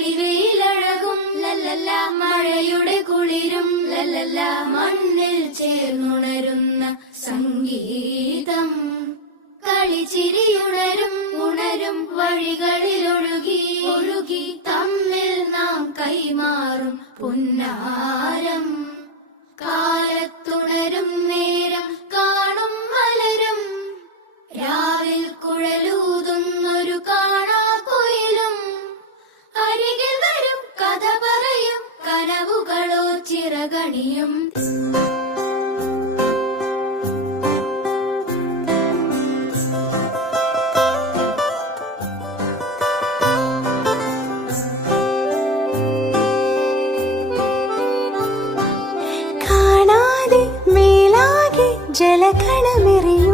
തെളിവെയിലഴകും ലല്ലല്ല, മഴയുടെ കുളിരും ലല്ലല്ല, മണ്ണിൽ ചേർന്നുണരുന്ന സംഗീതം. കളിച്ചിരിയുണരും ഉണരും വഴികളിൽ ഒഴുകി ഒഴുകി തമ്മിൽ നാം കൈമാറും പുന്നാരം. കാലത്തുണരും നേരം കാണും മലരും, രാവിൽ കുഴലൂതുന്നൊരു കാണാക്കുയിലും. അരികിൽ വരും കഥ പറയും കനവുകളോ ചിറകണിയും. ജലകണമെറിയും